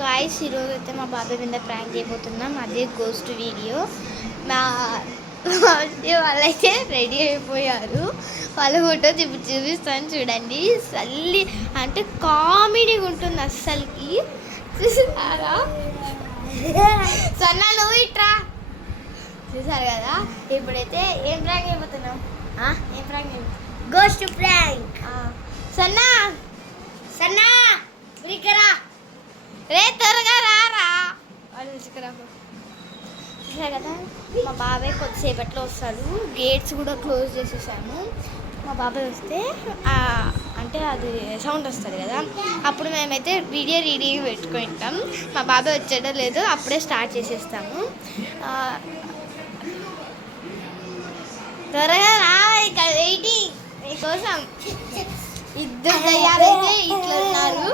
Guys ఈరోజు అయితే మా బాబాయ్ మీద ప్రాంక్ చేయబోతున్నాం. అదే గోస్ట్ వీడియో. మా వాళ్ళైతే రెడీ అయిపోయారు. వాళ్ళ ఫోటో చూపిస్తాను చూడండి. సల్లి అంటే కామెడీగా ఉంటుంది అస్సలకి. చూసారా సన్నా నువ్వు ఇట్రా. చూసారు కదా. ఇప్పుడైతే ఏం ప్రాంక్ అయిపోతున్నాం? ఏం ప్రాంక్ గోస్ట్ ప్రాంక్. సన్నా సన్నా రికరా రే త్వరగా రారా. వాళ్ళు తీసుకురాకు. చూసారు కదా మా బాబాయ్ కొద్దిసేపట్లో వస్తాడు. గేట్స్ కూడా క్లోజ్ చేసేసాము. మా బాబాయ్ వస్తే అంటే అది సౌండ్ వస్తుంది కదా, అప్పుడు మేమైతే వీడియో రీడింగ్ పెట్టుకుంటాం. మా బాబాయ్ వచ్చాడో లేదో అప్పుడే స్టార్ట్ చేసేస్తాము. త్వరగా రా, ఇక్కడ వెయిటింగ్ మీకోసం. ఇద్దరు తయారైతే ఇట్లున్నారు.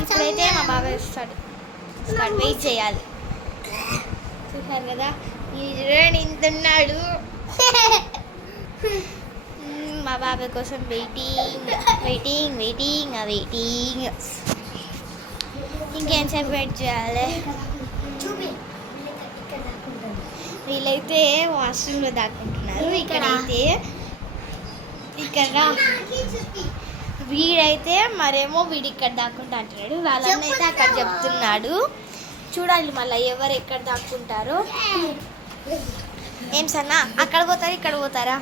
ఇప్పుడైతే మా బాబాయ్ వస్తాడు. వెయిట్ చేయాలి. చూసారు కదా ఇంతున్నాడు. మా బాబాయ్ కోసం వెయిటింగ్ వెయిటింగ్ వెయిటింగ్ వెయిటింగ్. ఇంకేంసేపు వెయిట్ చేయాలి. వీళ్ళైతే వాష్రూమ్లో దాక్కుంటున్నారు. ఇక్కడ వీడైతే మరేమో వీడు ఇక్కడ దాక్కుంటా అంటున్నాడు. వాళ్ళనైతే అక్కడ చెప్తున్నాడు. చూడాలి మళ్ళీ ఎవరు ఎక్కడ దాక్కుంటారో. ఏం సన్నా అక్కడ పోతారు ఇక్కడ పోతారా?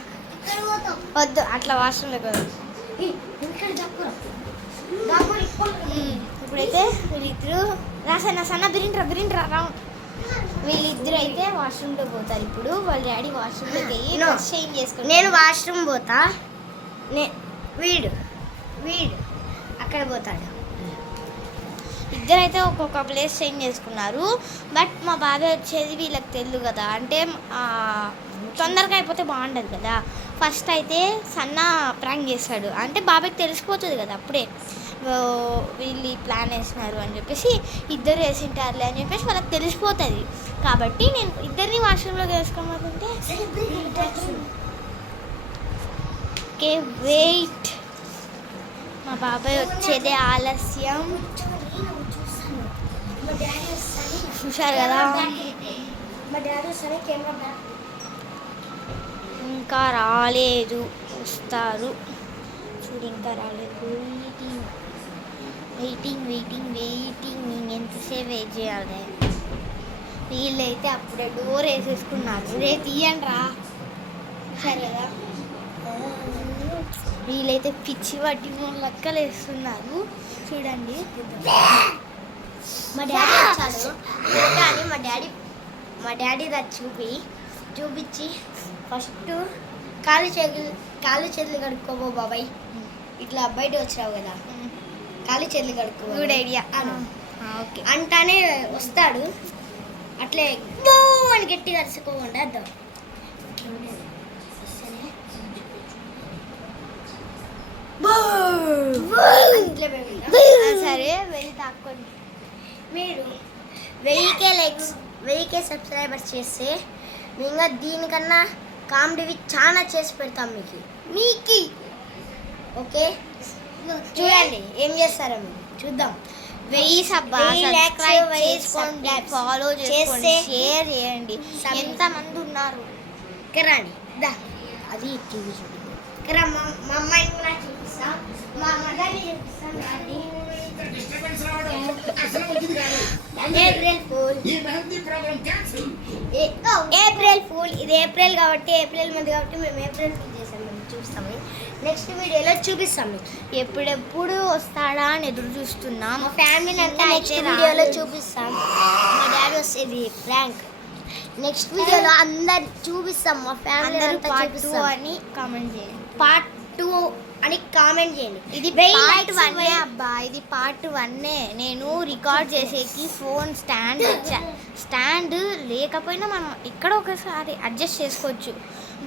వద్దు, అట్లా వాష్రూమ్లోకి వద్దు. ఇప్పుడైతే వీళ్ళిద్దరు సన్న బిరింట్రా రా. వీళ్ళిద్దరు అయితే వాష్రూమ్లో పోతారు. ఇప్పుడు వాళ్ళ డాడీ వాష్రూమ్లోకి వెళ్ళి చేంజ్ చేసుకుంటారు. నేను వాష్రూమ్ పోతా, వీడు అక్కడ పోతాడు. ఇద్దరైతే ఒక్కొక్క ప్లేస్ చేంజ్ చేసుకున్నారు. బట్ మా బాబాయ్ వచ్చేది వీళ్ళకి తెలియదు కదా, అంటే తొందరగా అయిపోతే బాగుండదు కదా. ఫస్ట్ అయితే సన్న ప్రాంక్ చేస్తాడు, అంటే బాబాయ్కి తెలిసిపోతుంది కదా అప్పుడే వీళ్ళు ప్లాన్ వేసినారు అని చెప్పేసి. ఇద్దరు వేసింటారులే అని చెప్పేసి వాళ్ళకి తెలిసిపోతుంది. కాబట్టి నేను ఇద్దరిని వాష్రూమ్లో వేసుకోమంటే ఓకే వెయిట్. మా బాబాయ్ వచ్చేదే ఆలస్యం. చూశారు కదా. ఇంకా రాలేదు, వస్తారు. చూడు ఇంకా రాలేదు. Waiting waiting waiting. నేను ఎంతసేపు వెయిట్ చేయాలి. వీళ్ళైతే అప్పుడే డోర్ వేసేసుకున్నారు. రే తీయండి రా. సరే కదా. వీళ్ళైతే పిచ్చి పట్టిన లెక్కలు వేస్తున్నారు. చూడండి మా డాడీ వచ్చాడు కానీ మా డాడీ చూపించి ఫస్ట్ కాలు చేతులు కడుక్కోబో బాబాయ్. ఇట్లా బయట వచ్చినావు కదా, కాలు చేతులు కడుక్కో. గుడ్ ఐడియా ఓకే అంటానే వస్తాడు. అట్లే అని గట్టిగా అరుచుకోకుండా అర్థం. సరే వెళ్ళి తాక్కోండి. మీరు 1000K సబ్స్క్రైబర్స్ చేస్తే ఇంకా దీనికన్నా కామెడీ చాలా చేసి పెడతాం మీకు. ఓకే చూడండి ఏం చేస్తారో మీరు చూద్దాం. 1000 సబ్స్క్రైబ్ చేసుకోండి, ఫాలో చేసుకోండి, షేర్ చేయండి. ఎంతమంది ఉన్నారు కరాని దా అది టీవీ చూడండి. కరా మా అమ్మాయిని కూడా చూపిస్తాం, మా మదర్ని చూపిస్తాం. April fool. ఇది ఏప్రిల్ కాబట్టి ఏప్రిల్ మంత్ కాబట్టి మేము ఏప్రిల్ ఫూల్ చేసాం. చూస్తాము నెక్స్ట్ వీడియోలో చూపిస్తాం. ఎప్పుడెప్పుడు వస్తాడా అని ఎదురు చూస్తున్నాం. మా ఫ్యామిలీ అంతా నెక్స్ట్ వీడియోలో చూపిస్తాం. మా డాడీ వస్తేది ప్రాంక్. నెక్స్ట్ వీడియోలో అందరు చూపిస్తాం. మా ఫ్యామిలీ అంతా పార్ట్ 2 అని కామెంట్ చేయండి. పార్ట్ 2 అని కామెంట్ చేయండి. ఇది పార్ట్ 1 అబ్బా, ఇది పార్ట్ 1. నేను రికార్డ్ చేసేకి ఫోన్ స్టాండ్ లేకపోయినా మనం ఇక్కడ ఒకసారి అడ్జస్ట్ చేసుకోవచ్చు.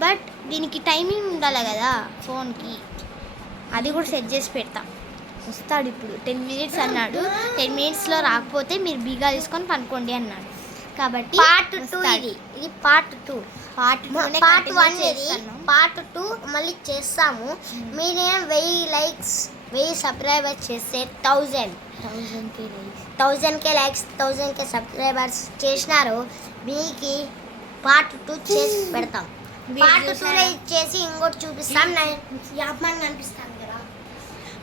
బట్ దీనికి టైమింగ్ ఉండాలి కదా ఫోన్కి, అది కూడా సెట్ చేసి పెడతా. వస్తాడు ఇప్పుడు. 10 minutes అన్నాడు. 10 minutesలో రాకపోతే మీరు బీగా తీసుకొని పనుకోండి అన్నాడు. కాబట్టి పార్ట్ 2 ఇది. ఇది పార్ట్ 2. పార్ట్ పార్ట్ 1 ఇది, పార్ట్ 2 మళ్ళీ చేస్తాము. మీరేం 1000 లైక్స్ 1000 సబ్స్క్రైబర్స్ చేస్తే 1000k లైక్స్ 1000k సబ్స్క్రైబర్స్ చేసినారు మీకు పార్ట్ 2 చేసి పెడతాం. పార్ట్ 2లో చేసి ఇంకోటి చూపిస్తాం. నేను యాప్మాన్ కనిపిస్తాను కదా.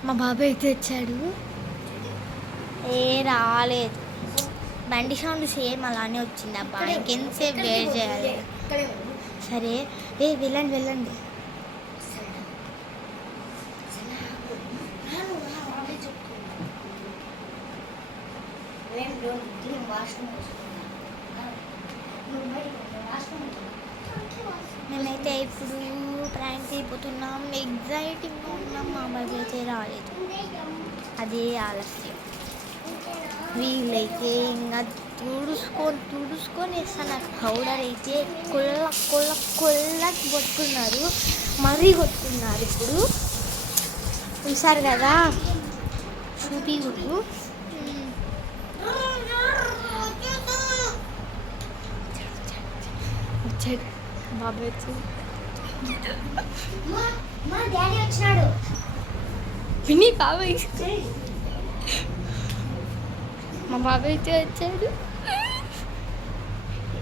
మా బాబాయ్ అయితే వచ్చాడు. రాలేదు, బండి సౌండ్ సేమ్ అలానే వచ్చింది అబ్బా. ఇంకెంతసేపు వెయిట్ చేయాలి? సరే వెళ్ళండి. మేమైతే ఇప్పుడు ప్రాంక్ అయిపోతున్నాం, ఎగ్జైటింగ్గా ఉన్నాం. మా బాబాయ్ అయితే రాలేదు, అదే ఆలస్యం. వీళ్ళైతే ఇంకా తుడుచుకొని వేస్తాను. నాకు పౌడర్ అయితే కొల్లకి కొట్టుకున్నారు, మరీ కొట్టుకున్నారు. ఇప్పుడు చూసారు కదా, చూపి గుడ్డు వచ్చాడు బాబాయ్ వచ్చి. మా డాడీ వచ్చినాడు. విని బాబాయ్, మా బాబాయ్ అయితే వచ్చాడు.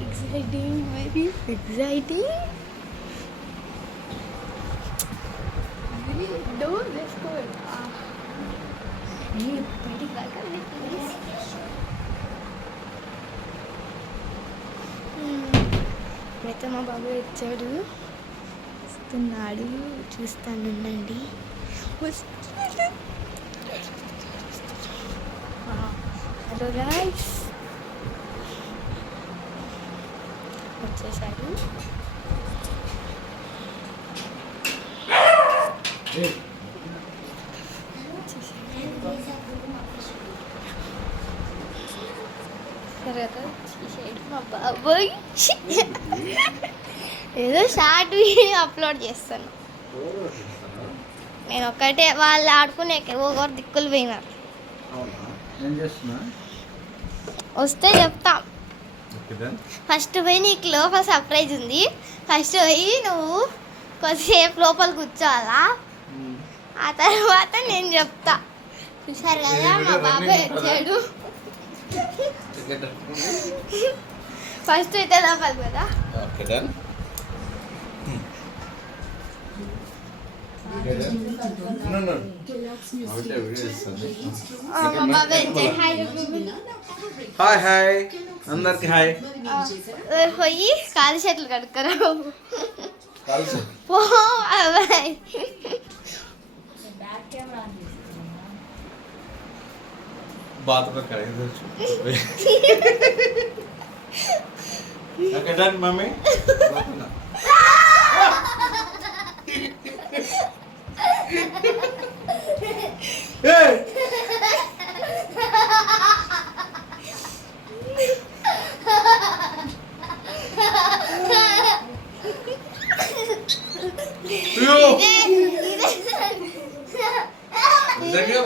Exciting, very exciting. ఇప్పుడైతే మా బాబాయ్ వచ్చాడు, వస్తున్నాడు. చూస్తానుండండి. హలో గైస్, వచ్చేసాడు. మా బాబాయ్ ఏదో షార్ట్ వీడియో అప్లోడ్ చేస్తాను నేను ఒక్కటే. వాళ్ళు ఆడుకునే ఒకరు దిక్కులు పోయినారు. వస్తే చెప్తా. ఫస్ట్ పోయి నీకు లోపల సర్ప్రైజ్ ఉంది. ఫస్ట్ పోయి నువ్వు కొద్దిసేపు లోపల కూర్చోవాలా, ఆ తర్వాత నేను చెప్తా. చూసారు కదా, మా బాబాయ్ వచ్చాడు. ఫస్ట్ అయితే లోపల కదా. హాయ్ అందరికి హాయ్. పోయి కాలు చేతులు కడుక్కరా పో అబ్బాయి. బాత్రూమ్ మమ్మీ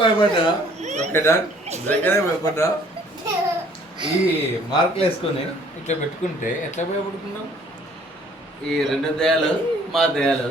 భయపడ్డా. భయపడ్డా. ఈ మార్కులు వేసుకొని ఇట్లా పెట్టుకుంటే ఎట్లా భయపడుతున్నాం? ఈ రెండు దయాలు మా దయాలు.